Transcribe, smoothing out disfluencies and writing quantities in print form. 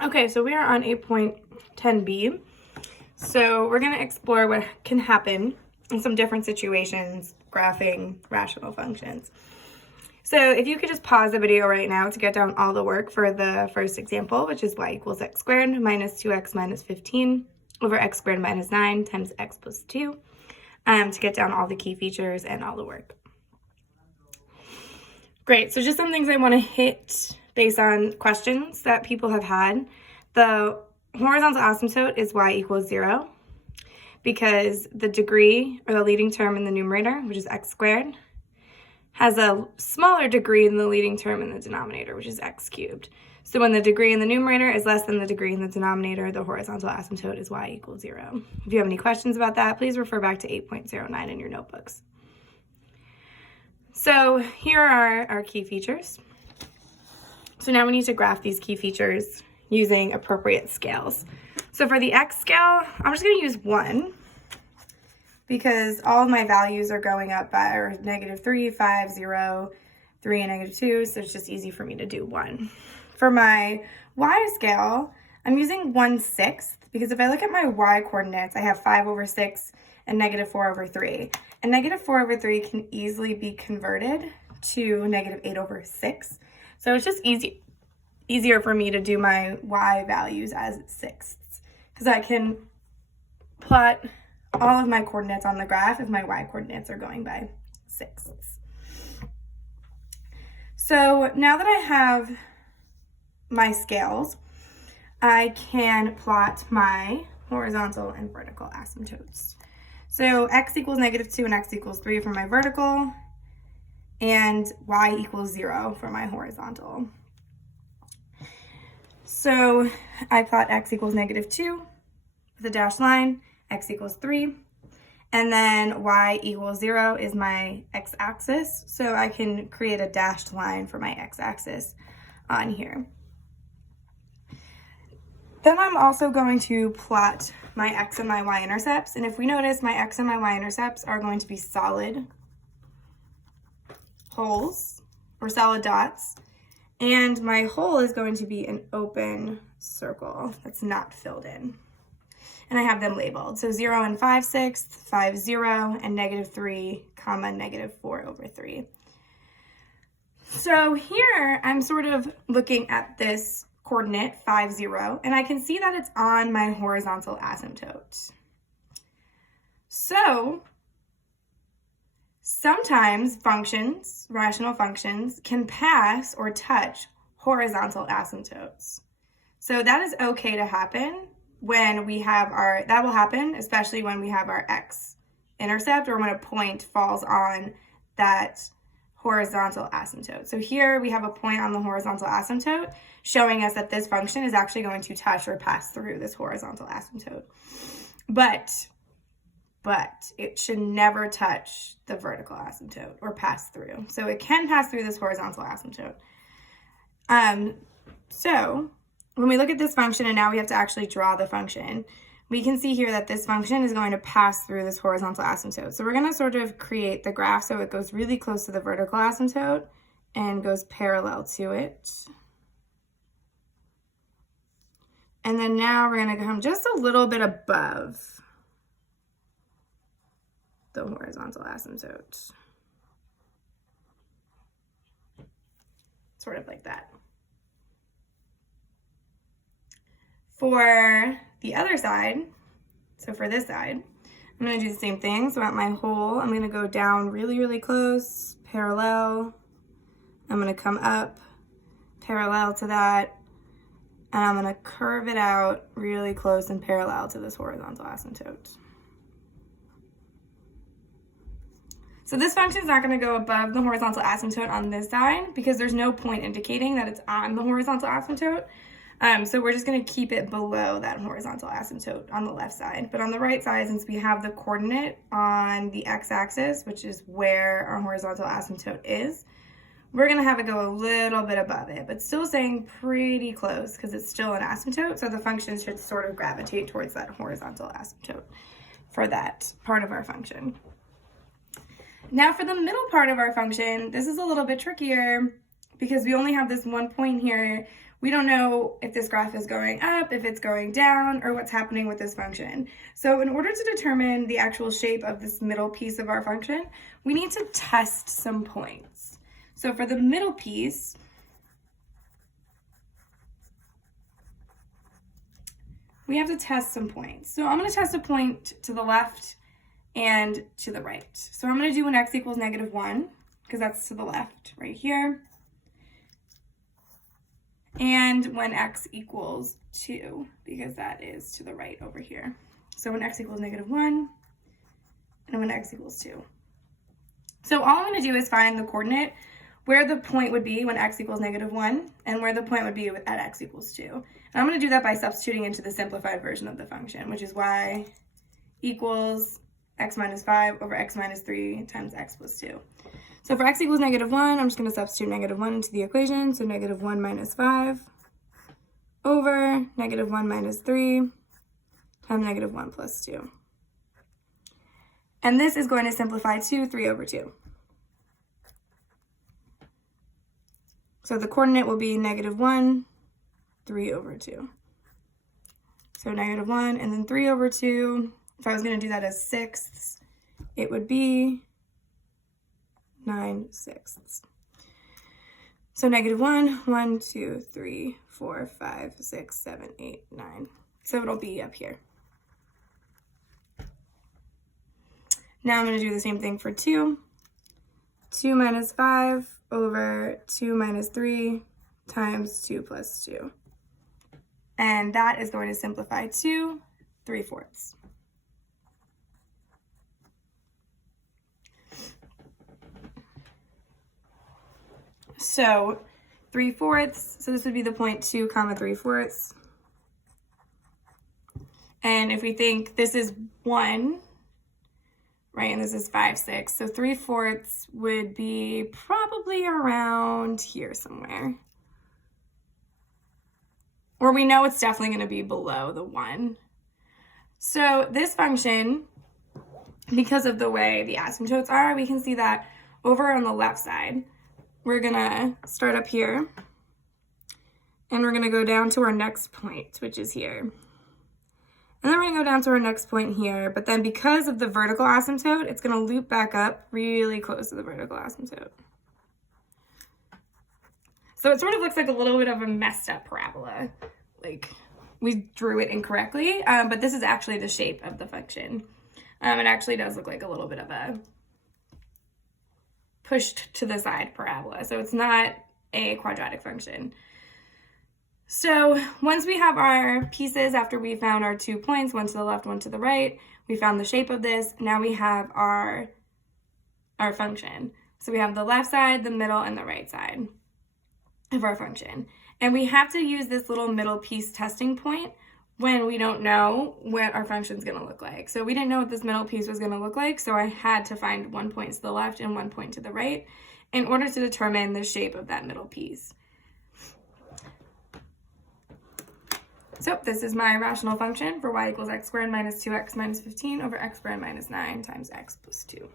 Okay, so we are on 8.10b. So we're going to explore what can happen in some different situations graphing rational functions. So if you could just pause the video right now to get down all the work for the first example, which is y equals x squared minus 2x minus 15 over x squared minus 9 times x plus 2, to get down all the key features and all the work. Great, so just some things I want to hit based on questions that people have had. The horizontal asymptote is y equals 0 because the degree, or the leading term in the numerator, which is x squared, has a smaller degree than the leading term in the denominator, which is x cubed. So when the degree in the numerator is less than the degree in the denominator, the horizontal asymptote is y equals 0. If you have any questions about that, please refer back to 8.09 in your notebooks. So here are our key features. So now we need to graph these key features using appropriate scales. So for the x scale, I'm just going to use 1 because all of my values are going up by -3, 5, 0, 3, and -2, so it's just easy for me to do 1. For my y scale, I'm using 1/6 because if I look at my y coordinates, I have 5 over 6 and -4 over 3. And -4 over 3 can easily be converted to -8 over 6. So it's just easier for me to do my y values as sixths because I can plot all of my coordinates on the graph if my y coordinates are going by sixths. So now that I have my scales, I can plot my horizontal and vertical asymptotes. So x equals -2 and x equals 3 for my vertical, and y equals 0 for my horizontal. So I plot x equals -2 with a dashed line, x equals 3, and then y equals 0 is my x-axis, so I can create a dashed line for my x-axis on here. Then I'm also going to plot my x and my y-intercepts, and if we notice, my x and my y-intercepts are going to be solid holes or solid dots, and my hole is going to be an open circle that's not filled in. And I have them labeled. So 0 and 5/6, 5, 0, and -3, -4 over 3. So here I'm sort of looking at this coordinate 5, 0, and I can see that it's on my horizontal asymptote. So sometimes functions, rational functions, can pass or touch horizontal asymptotes. So that is okay to happen when we have that will happen especially when we have our x-intercept or when a point falls on that horizontal asymptote. So here we have a point on the horizontal asymptote showing us that this function is actually going to touch or pass through this horizontal asymptote. But it should never touch the vertical asymptote or pass through. So it can pass through this horizontal asymptote. So when we look at this function and now we have to actually draw the function, we can see here that this function is going to pass through this horizontal asymptote. So we're going to sort of create the graph so it goes really close to the vertical asymptote and goes parallel to it. And then now we're going to come just a little bit above the horizontal asymptote. Sort of like that. For the other side, so for this side, I'm going to do the same thing. So at my hole, I'm going to go down really, really close, parallel. I'm going to come up parallel to that, and I'm going to curve it out really close and parallel to this horizontal asymptote. So this function is not going to go above the horizontal asymptote on this side because there's no point indicating that it's on the horizontal asymptote. So we're just going to keep it below that horizontal asymptote on the left side. But on the right side, since we have the coordinate on the x-axis, which is where our horizontal asymptote is, we're going to have it go a little bit above it, but still staying pretty close because it's still an asymptote. So the function should sort of gravitate towards that horizontal asymptote for that part of our function. Now for the middle part of our function, this is a little bit trickier because we only have this one point here. We don't know if this graph is going up, if it's going down, or what's happening with this function. So in order to determine the actual shape of this middle piece of our function, we need to test some points. So for the middle piece, we have to test some points. So I'm going to test a point to the left and to the right. So I'm going to do when x equals -1, because that's to the left right here. And when x equals 2, because that is to the right over here. So when x equals -1, and when x equals 2. So all I'm going to do is find the coordinate where the point would be when x equals -1, and where the point would be at x equals 2. And I'm going to do that by substituting into the simplified version of the function, which is y equals x minus 5 over x minus 3 times x plus 2. So for x equals -1, I'm just going to substitute -1 into the equation. So -1 minus 5 over -1 minus 3 times -1 plus 2. And this is going to simplify to 3 over 2. So the coordinate will be -1, 3 over 2. So -1 and then 3 over 2. If I was going to do that as sixths, it would be 9/6. So -1, 1, 2, 3, 4, 5, 6, 7, 8, 9. So it'll be up here. Now I'm going to do the same thing for 2. 2 minus 5 over 2 minus 3 times 2 plus 2. And that is going to simplify to 3/4. So 3/4, so this would be the point 2, 3/4. And if we think this is 1, right, and this is 5, 6, so 3/4 would be probably around here somewhere. Or we know it's definitely going to be below the 1. So this function, because of the way the asymptotes are, we can see that over on the left side, we're going to start up here, and we're going to go down to our next point, which is here. And then we're going to go down to our next point here, but then because of the vertical asymptote, it's going to loop back up really close to the vertical asymptote. So it sort of looks like a little bit of a messed up parabola. Like we drew it incorrectly, but this is actually the shape of the function. It actually does look like a little bit of a pushed to the side parabola. So it's not a quadratic function. So once we have our pieces, after we found our 2 points, one to the left, one to the right, we found the shape of this. Now we have our function. So we have the left side, the middle, and the right side of our function. And we have to use this little middle piece testing point when we don't know what our function is going to look like. So we didn't know what this middle piece was going to look like, so I had to find 1 point to the left and 1 point to the right in order to determine the shape of that middle piece. So this is my rational function for y equals x squared minus 2x minus 15 over x squared minus 9 times x plus 2.